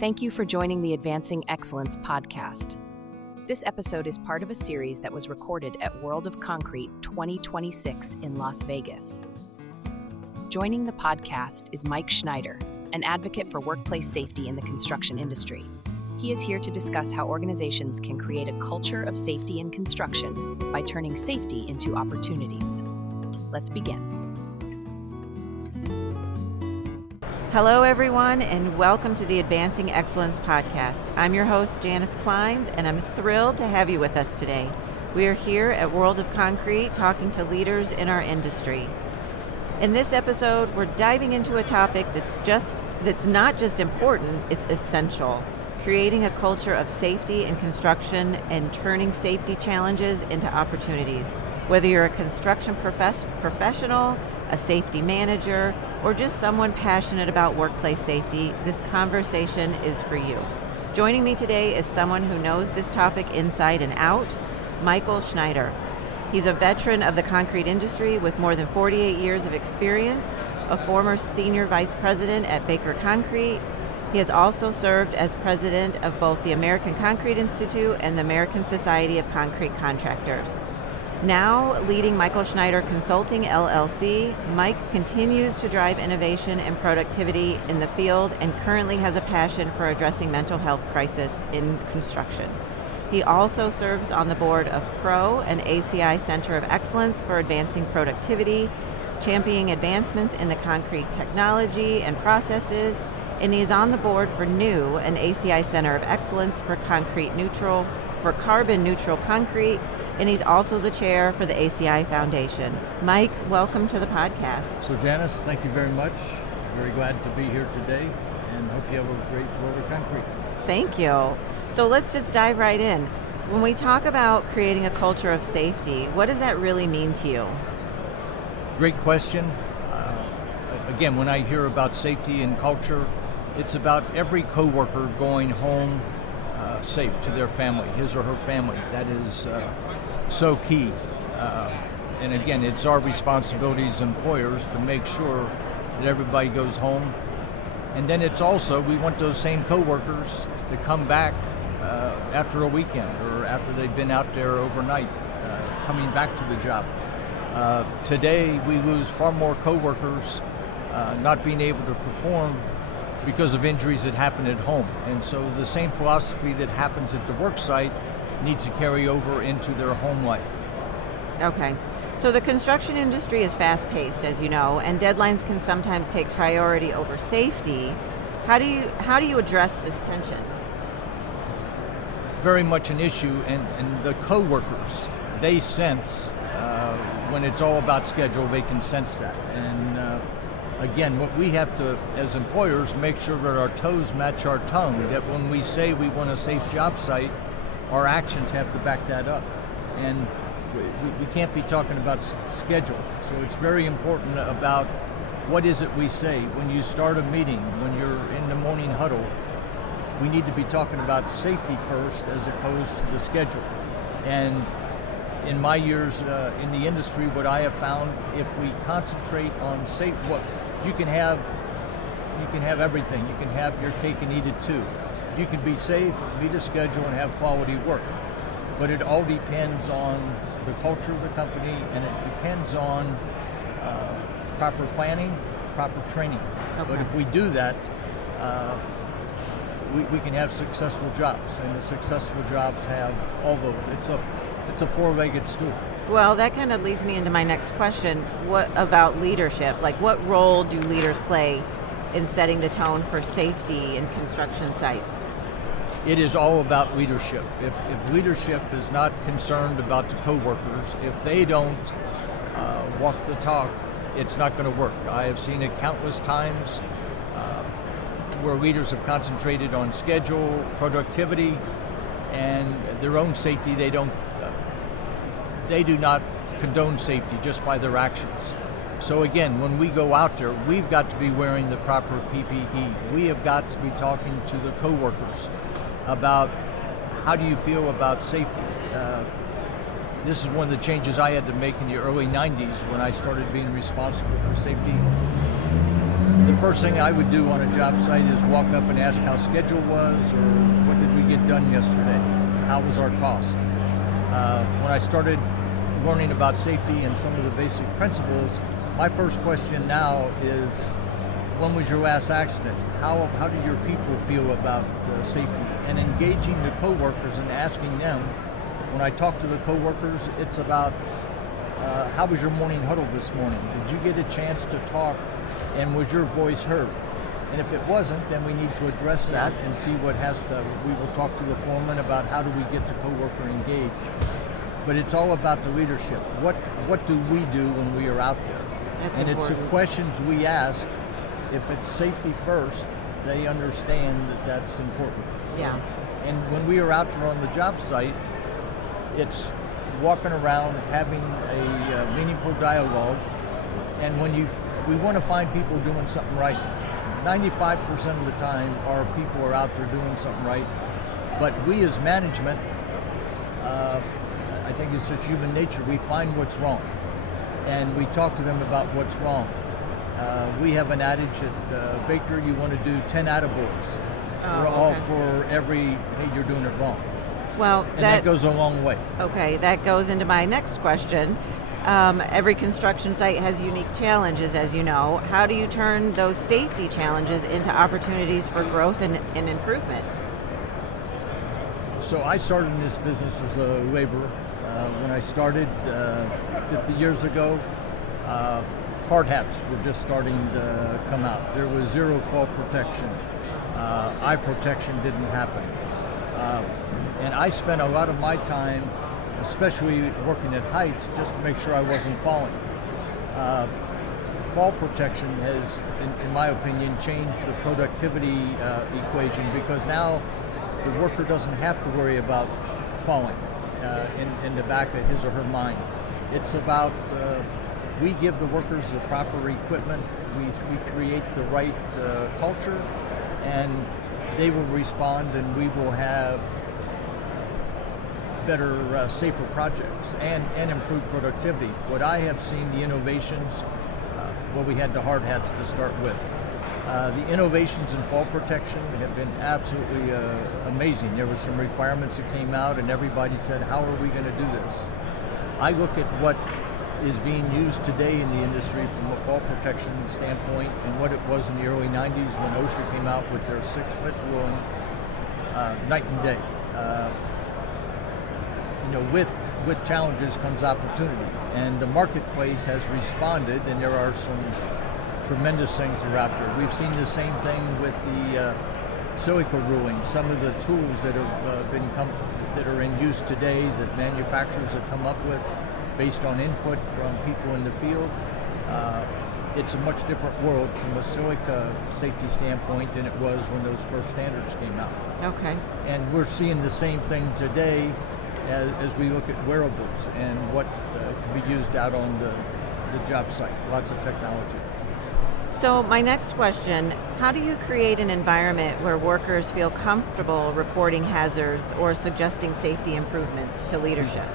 Thank you for joining the Advancing Excellence podcast. This episode is part of a series that was recorded at World of Concrete 2026 in Las Vegas. Joining the podcast is Mike Schneider, an advocate for workplace safety in the construction industry. He is here to discuss how organizations can create a culture of safety in construction by turning safety into opportunities. Let's begin. Hello, everyone, and welcome to the Advancing Excellence podcast. I'm your host, Janice Kleins, and I'm thrilled to have you with us today. We are here at World of Concrete talking to leaders in our industry. In this episode, we're diving into a topic that's not just important, it's essential. Creating a culture of safety in construction and turning safety challenges into opportunities. Whether you're a construction professional, a safety manager, or just someone passionate about workplace safety, this conversation is for you. Joining me today is someone who knows this topic inside and out, Michael Schneider. He's a veteran of the concrete industry with more than 48 years of experience, a former senior vice president at Baker Concrete. He has also served as president of both the American Concrete Institute and the American Society of Concrete Contractors. Now leading Michael Schneider Consulting, LLC, Mike continues to drive innovation and productivity in the field and currently has a passion for addressing mental health crisis in construction. He also serves on the board of PRO, an ACI Center of Excellence for Advancing Productivity, championing advancements in the concrete technology and processes, and he's on the board for NEW, an ACI Center of Excellence for carbon neutral concrete, and he's also the chair for the ACI Foundation. Mike, welcome to the podcast. So Janice, thank you very much. Very glad to be here today and hope you have a great World of Concrete. Thank you. So let's just dive right in. When we talk about creating a culture of safety, what does that really mean to you? Great question. Again, when I hear about safety and culture, it's about every coworker going home safe to their family, his or her family. That is so key. And again, it's our responsibility as employers to make sure that everybody goes home. And then it's also, we want those same coworkers to come back after a weekend or after they've been out there overnight, coming back to the job. Today, we lose far more coworkers not being able to perform because of injuries that happen at home. And so the same philosophy that happens at the work site needs to carry over into their home life. Okay. So the construction industry is fast-paced, as you know, and deadlines can sometimes take priority over safety. How do you address this tension? Very much an issue, and the co-workers, they sense when it's all about schedule, they can sense that. And again, what we have to, as employers, make sure that our toes match our tongue, that when we say we want a safe job site, our actions have to back that up. And we can't be talking about schedule. So it's very important about what is it we say. When you start a meeting, when you're in the morning huddle, we need to be talking about safety first as opposed to the schedule. And in my years in the industry, what I have found, if we concentrate on safe, you can have everything. You can have your cake and eat it too. You can be safe, meet a schedule, and have quality work. But it all depends on the culture of the company, and it depends on proper planning, proper training. Okay. But if we do that, we can have successful jobs, and the successful jobs have all those. It's a four-legged stool. Well, that kind of leads me into my next question. What about leadership? Like, what role do leaders play in setting the tone for safety in construction sites? It is all about leadership. If leadership is not concerned about the coworkers, if they don't walk the talk, it's not going to work. I have seen it countless times where leaders have concentrated on schedule, productivity, and their own safety. They do not condone safety just by their actions. So again, when we go out there, we've got to be wearing the proper PPE. We have got to be talking to the coworkers about how do you feel about safety. This is one of the changes I had to make in the early 90s when I started being responsible for safety the first thing I would do on a job site is walk up and ask how schedule was, or what did we get done yesterday? How was our cost? When I started learning about safety and some of the basic principles, my first question now is, when was your last accident? How do your people feel about safety? And engaging the coworkers and asking them, when I talk to the coworkers, it's about how was your morning huddle this morning? Did you get a chance to talk, and was your voice heard? And if it wasn't, then we need to address that and see what we will talk to the foreman about how do we get the coworker engaged. But it's all about the leadership. What do we do when we are out there? That's and important. It's the questions we ask. If it's safety first, they understand that that's important. Yeah. And when we are out there on the job site, it's walking around, having a meaningful dialogue, and we want to find people doing something right. 95% of the time, our people are out there doing something right, but we as management, I think it's just human nature, we find what's wrong, and we talk to them about what's wrong. We have an adage at Baker, you want to do 10 attaboys. We're all for every, hey, you're doing it wrong. Well, and that goes a long way. Okay, that goes into my next question. Every construction site has unique challenges, as you know. How do you turn those safety challenges into opportunities for growth and improvement? So I started in this business as a laborer. When I started 50 years ago, hard hats were just starting to come out. There was zero fall protection. Eye protection didn't happen. And I spent a lot of my time, especially working at heights, just to make sure I wasn't falling. Fall protection has, in my opinion, changed the productivity equation, because now the worker doesn't have to worry about falling in the back of his or her mind. It's about we give the workers the proper equipment, we create the right culture, and they will respond, and we will have better, safer projects and improved productivity. What I have seen, the innovations, we had the hard hats to start with. The innovations in fall protection have been absolutely amazing. There were some requirements that came out, and everybody said, how are we going to do this? I look at what is being used today in the industry from a fall protection standpoint and what it was in the early 90s when OSHA came out with their 6-foot ruling, night and day. With challenges comes opportunity, and the marketplace has responded, and there are some tremendous things that are out there. We've seen the same thing with the silica ruling. Some of the tools that have that are in use today that manufacturers have come up with based on input from people in the field. It's a much different world from a silica safety standpoint than it was when those first standards came out. Okay. And we're seeing the same thing today as we look at wearables and what can be used out on the job site. Lots of technology. So my next question, how do you create an environment where workers feel comfortable reporting hazards or suggesting safety improvements to leadership?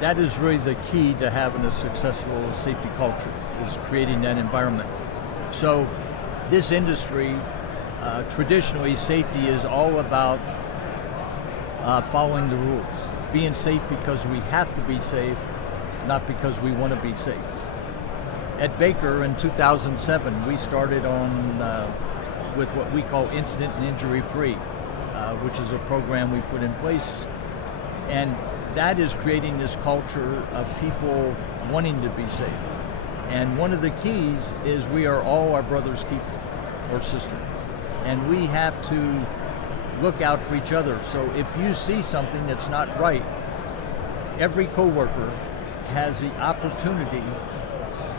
That is really the key to having a successful safety culture, is creating that environment. So this industry, traditionally safety is all about following the rules. Being safe because we have to be safe, not because we want to be safe. At Baker in 2007, we started on with what we call incident and injury free, which is a program we put in place. And that is creating this culture of people wanting to be safe. And one of the keys is we are all our brother's keeper or sister. And we have to look out for each other. So if you see something that's not right, every coworker has the opportunity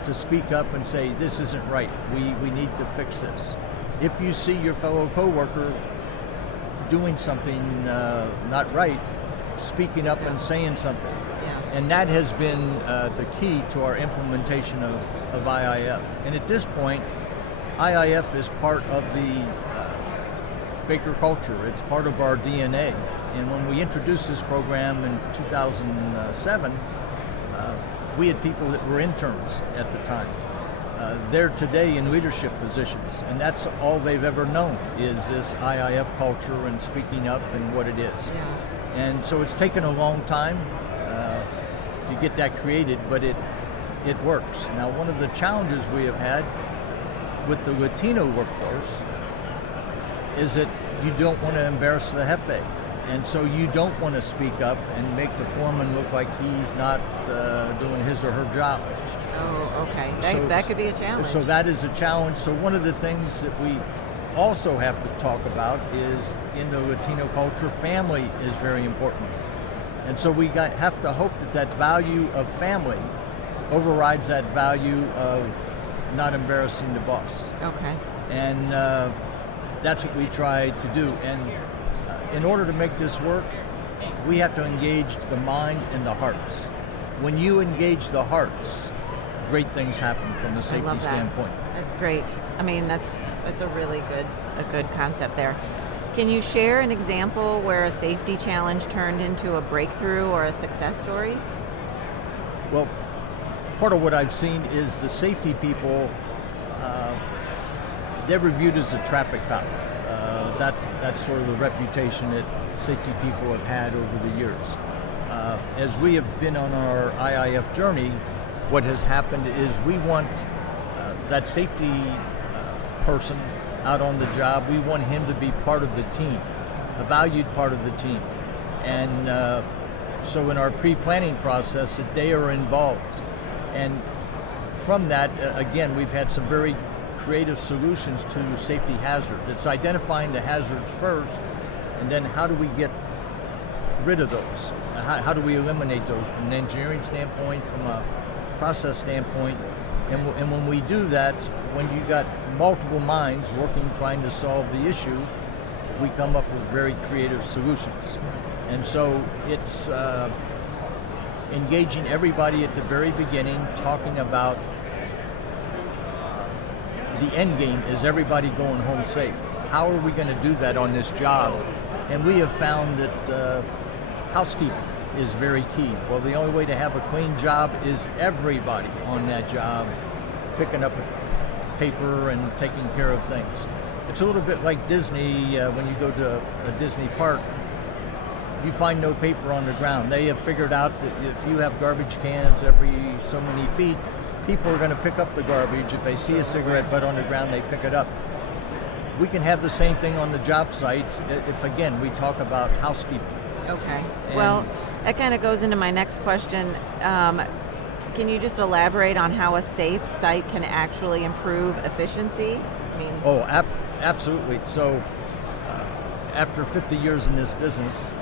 to speak up and say, this isn't right, we need to fix this. If you see your fellow coworker doing something not right, speaking up and saying something. Yeah. And that has been the key to our implementation of IIF. And at this point, IIF is part of the Baker culture. It's part of our DNA. And when we introduced this program in 2007, we had people that were interns at the time. they're today in leadership positions, and that's all they've ever known is this IIF culture and speaking up and what it is. Yeah. And so it's taken a long time to get that created, but it works. Now, one of the challenges we have had with the Latino workforce is that you don't want to embarrass the jefe. And so you don't want to speak up and make the foreman look like he's not doing his or her job. Oh, okay. That could be a challenge. So that is a challenge. So one of the things that we also have to talk about is in the Latino culture, family is very important. And so we have to hope that value of family overrides that value of not embarrassing the boss. Okay. And that's what we try to do. And in order to make this work, we have to engage the mind and the hearts. When you engage the hearts, great things happen from a safety standpoint. That's great. I mean, that's a really good concept there. Can you share an example where a safety challenge turned into a breakthrough or a success story? Well, part of what I've seen is the safety people, they're reviewed as a traffic cop. That's sort of the reputation that safety people have had over the years. As we have been on our IIF journey, what has happened is we want that safety person out on the job, we want him to be part of the team, a valued part of the team. And so in our pre-planning process, that they are involved. And from that, again, we've had some very creative solutions to safety hazard. It's identifying the hazards first, and then how do we get rid of those? How do we eliminate those from an engineering standpoint, from a process standpoint? And when we do that, when you got multiple minds working trying to solve the issue, we come up with very creative solutions. And so it's engaging everybody at the very beginning, talking about the end game is everybody going home safe. How are we going to do that on this job? And we have found that housekeeping is very key. Well, the only way to have a clean job is everybody on that job picking up a paper and taking care of things. It's a little bit like Disney. When you go to a Disney park, you find no paper on the ground. They have figured out that if you have garbage cans every so many feet, people are going to pick up the garbage. If they see a cigarette butt on the ground, they pick it up. We can have the same thing on the job sites if, again, we talk about housekeeping. Okay. Well, that kind of goes into my next question. Can you just elaborate on how a safe site can actually improve efficiency? I mean, absolutely. So after 50 years in this business,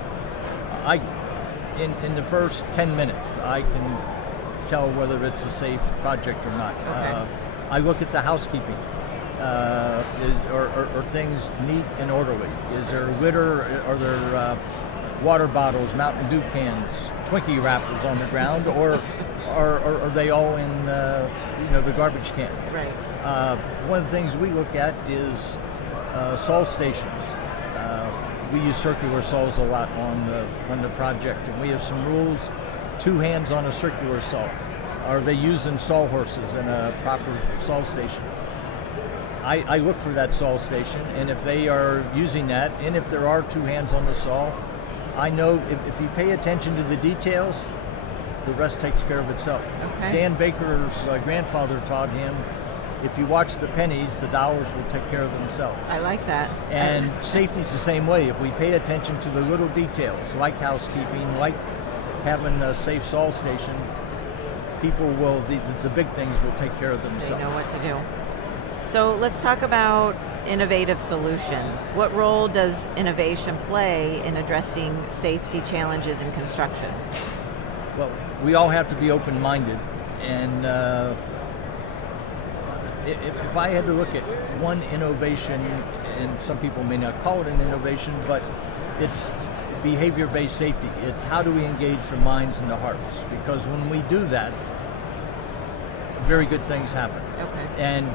in the first 10 minutes, I can tell whether it's a safe project or not. Okay. I look at the housekeeping. Are things neat and orderly? Is there litter? Are there water bottles, Mountain Dew cans, Twinkie wrappers on the ground, or are they all in the garbage can? Right. One of the things we look at is saw stations. We use circular saws a lot on the project, and we have some rules. 2 hands on a circular saw. Are they using saw horses in a proper saw station? I look for that saw station, and if they are using that, and if there are 2 hands on the saw, I know if you pay attention to the details, the rest takes care of itself. Okay. Dan Baker's grandfather taught him, if you watch the pennies, the dollars will take care of themselves. I like that. And safety's the same way. If we pay attention to the little details, like housekeeping, like having a safe saw station, people will, the big things will take care of themselves. They know what to do. So let's talk about innovative solutions. What role does innovation play in addressing safety challenges in construction? Well, we all have to be open-minded, and if I had to look at one innovation, and some people may not call it an innovation, but it's behavior-based safety. It's how do we engage the minds and the hearts? Because when we do that, very good things happen. Okay. And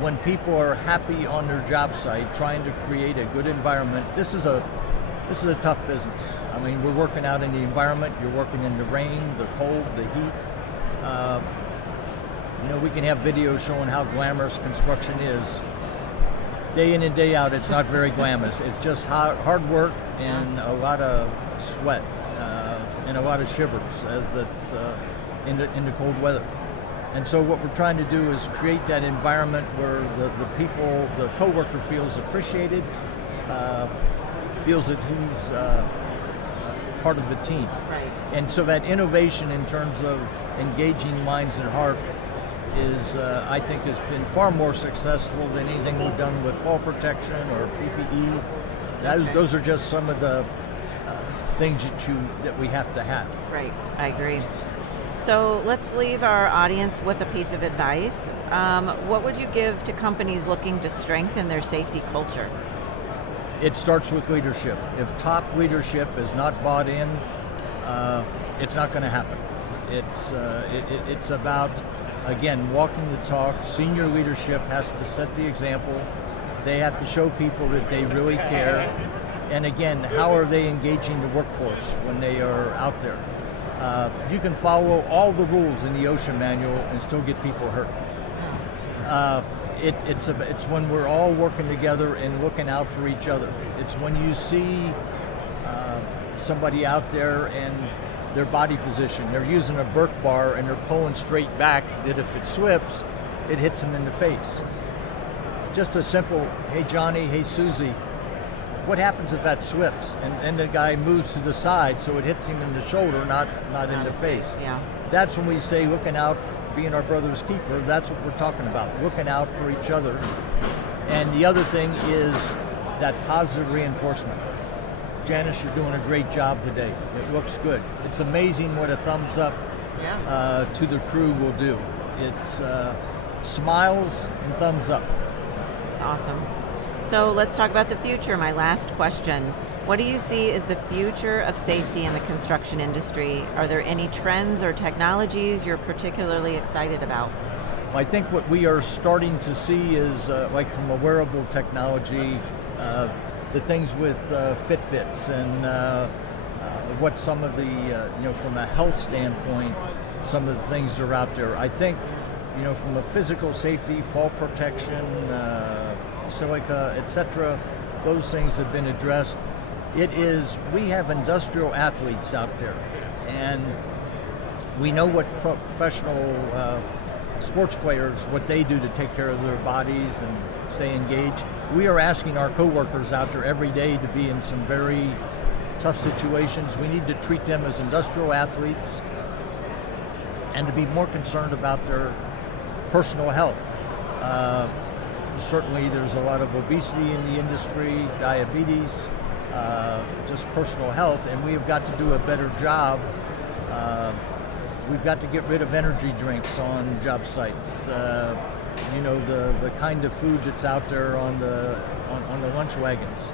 when people are happy on their job site, trying to create a good environment, this is a tough business. I mean, we're working out in the environment. You're working in the rain, the cold, the heat. We can have videos showing how glamorous construction is. Day in and day out, it's not very glamorous. It's just hard work and a lot of sweat and a lot of shivers as it's in the cold weather. And so what we're trying to do is create that environment where the people, the coworker feels appreciated, feels that he's part of the team. Right. And so that innovation in terms of engaging minds and heart is, I think, has been far more successful than anything we've done with fall protection or PPE. Those are just some of the things that we have to have. Right, I agree. So let's leave our audience with a piece of advice. What would you give to companies looking to strengthen their safety culture? It starts with leadership. If top leadership is not bought in, it's not going to happen. It's about, again, walking the talk. Senior leadership has to set the example. They have to show people that they really care. And again, how are they engaging the workforce when they are out there? You can follow all the rules in the OSHA manual and still get people hurt. It's when we're all working together and looking out for each other. It's when you see somebody out there and their body position, they're using a Burke bar and they're pulling straight back, that if it slips, it hits them in the face. Just a simple, hey Johnny, hey Susie, what happens if that slips and the guy moves to the side so it hits him in the shoulder, not in the face? Yeah. That's when we say looking out, being our brother's keeper. That's what we're talking about, looking out for each other. And the other thing is that positive reinforcement. Janice, you're doing a great job today. It looks good. It's amazing what a thumbs up to the crew will do. It's smiles and thumbs up. That's awesome. So let's talk about the future. My last question. What do you see as the future of safety in the construction industry? Are there any trends or technologies you're particularly excited about? I think what we are starting to see is, like from a wearable technology, the things with Fitbits and what some of the, from a health standpoint, some of the things that are out there. I think, from a physical safety, fall protection, silica, etc., those things have been addressed. We have industrial athletes out there, and we know what professional sports players, what they do to take care of their bodies and stay engaged. We are asking our coworkers out there every day to be in some very tough situations. We need to treat them as industrial athletes and to be more concerned about their personal health. Certainly there's a lot of obesity in the industry, diabetes, just personal health, and we have got to do a better job. We've got to get rid of energy drinks on job sites. The kind of food that's out there on the lunch wagons.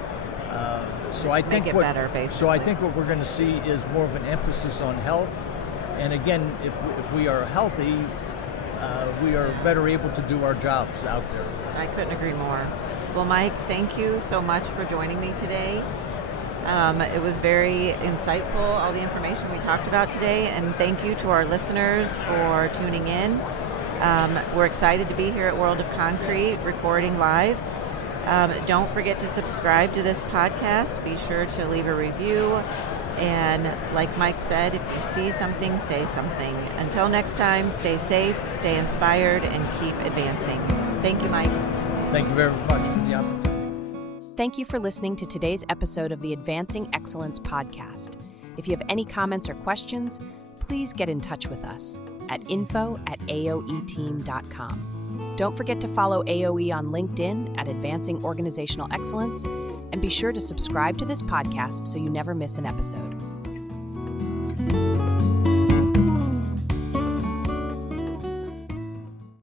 So I think what we're going to see is more of an emphasis on health. And again, if we are healthy, we are better able to do our jobs out there. I couldn't agree more. Well, Mike, thank you so much for joining me today. It was very insightful, all the information we talked about today, and thank you to our listeners for tuning in. We're excited to be here at World of Concrete, recording live. Don't forget to subscribe to this podcast. Be sure to leave a review. And like Mike said, if you see something, say something. Until next time, stay safe, stay inspired, and keep advancing. Thank you, Mike. Thank you very much for the opportunity. Thank you for listening to today's episode of the Advancing Excellence podcast. If you have any comments or questions, please get in touch with us at info@aoeteam.com. Don't forget to follow AOE on LinkedIn at Advancing Organizational Excellence, and be sure to subscribe to this podcast so you never miss an episode.